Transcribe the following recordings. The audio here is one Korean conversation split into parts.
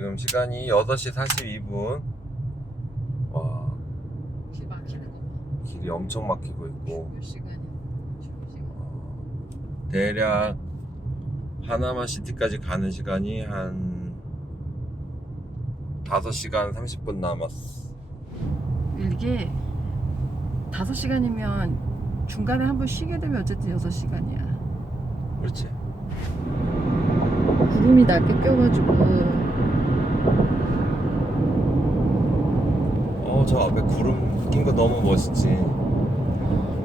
지금 시간이 8시 42분. 와, 길 막히는 거 봐. 길이 엄청 막히고 있고. 몇 시간이야? 대략 파나마 시티까지 가는 시간이 한 5시간 30분 남았어. 이게 5시간이면 중간에 한 번 쉬게 되면 어쨌든 6시간이야. 그렇지. 구름이 낮게 껴가지고 저 앞에 구름 낀 거 너무 멋있지.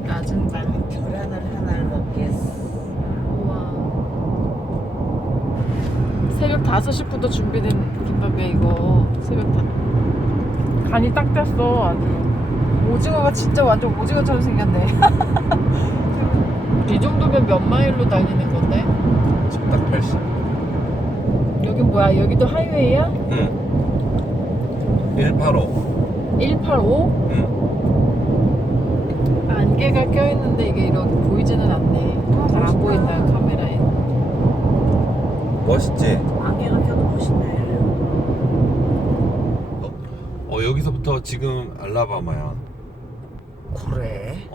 낮은 거. 계란을 하나를 먹겠어. 우와. 새벽 5시부터 준비된 김밥이야 이거. 새벽 다. 간이 딱 됐어 아주. 오징어가 진짜 완전 오징어처럼 생겼네. 이 정도면 몇 마일로 다니는 건데? 지금 딱 80. 여긴 뭐야? 여기도 하이웨이야? 응. 185. 185? 응. 안개가 껴있는데 이게 이렇게 보이지는 않네. 잘 안 보인다 카메라에. 멋있지? 안개가 껴도 멋있네. 여기서부터 지금 알라바마야. 그래?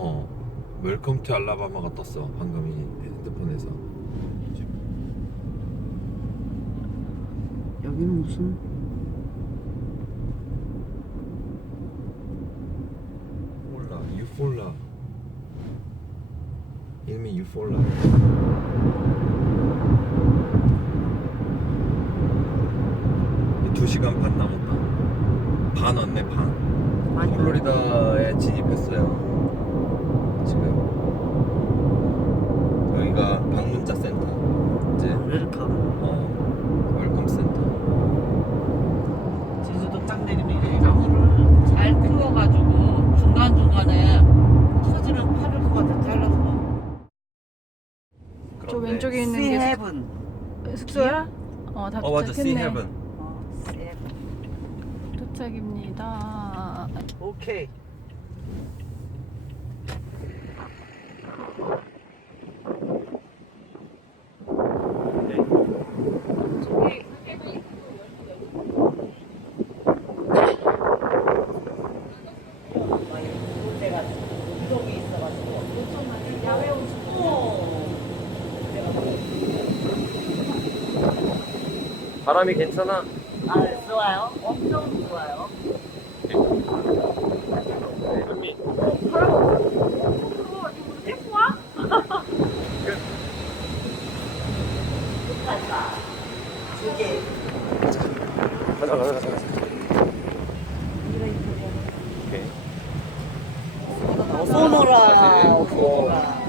웰컴 투 알라바마가 떴어. 방금 이 핸드폰에서. 여기는 무슨 폴라, 유폴라. 이름이 유폴라. 2시간 반 남았다. 반 왔네, 반. 많이 플로리다에 진입했어요. 지금 여기가 방문자 센터. 이제 웰컴. 웰컴 센터. 제주도 딱 내리면 이렇게 나무를 잘 키워가지고 중간중간에 터지는 파를 것 같아 잘라서. 저 왼쪽에 있는 Sea 게 Heaven. 숙소야? 다 맞아, 씨 도착했네. 헤븐. Sea Heaven. 도착입니다. 오케이. 바람이 괜찮아? 아, 좋아요. 엄청 좋아요. 현미. 똑같다. 두 개. 가자. 오케이. 어서오너라. 어서오너라.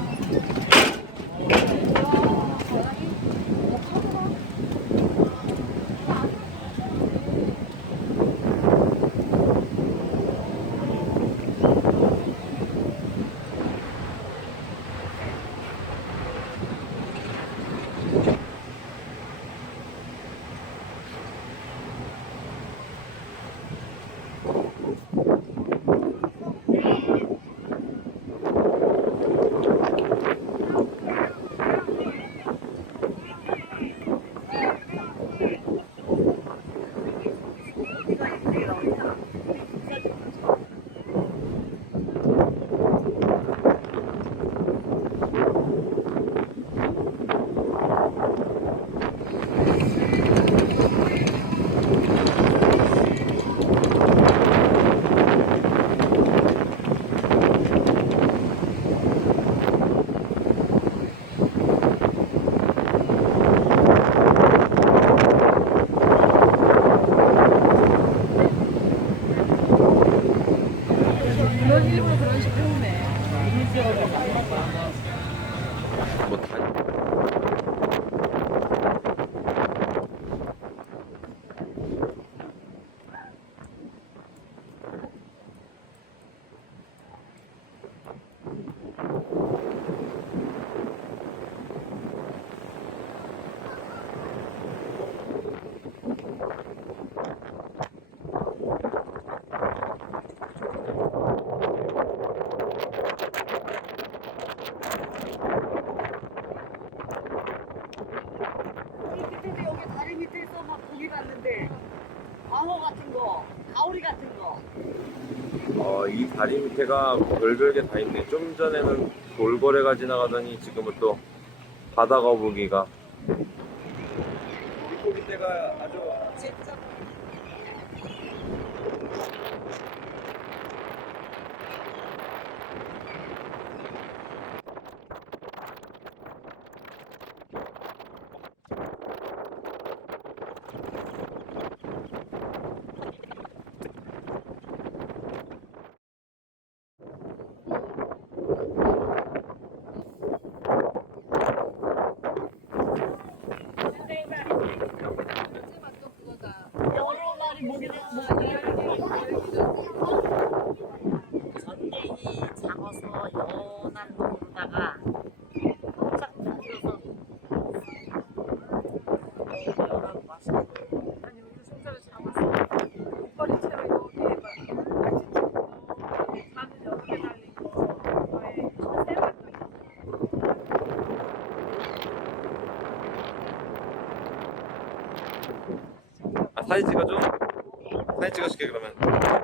이 다리 밑에가 별별게 다 있네. 좀 전에는 돌고래가 지나가더니 지금은 또 바다 거북이가. 물고기 떼가 아주 전갱이 잡아서 연한 놈으로다가 쫙 풀어서 연하고 맛있어. 아니 우리 손자를 잡았어. 옷걸이채로 여기에 막 같이 찍고 사진 여러 개 달리고 거의 세 번도 있어. 사진 찍어줘? 사진 찍어줄게 그러면.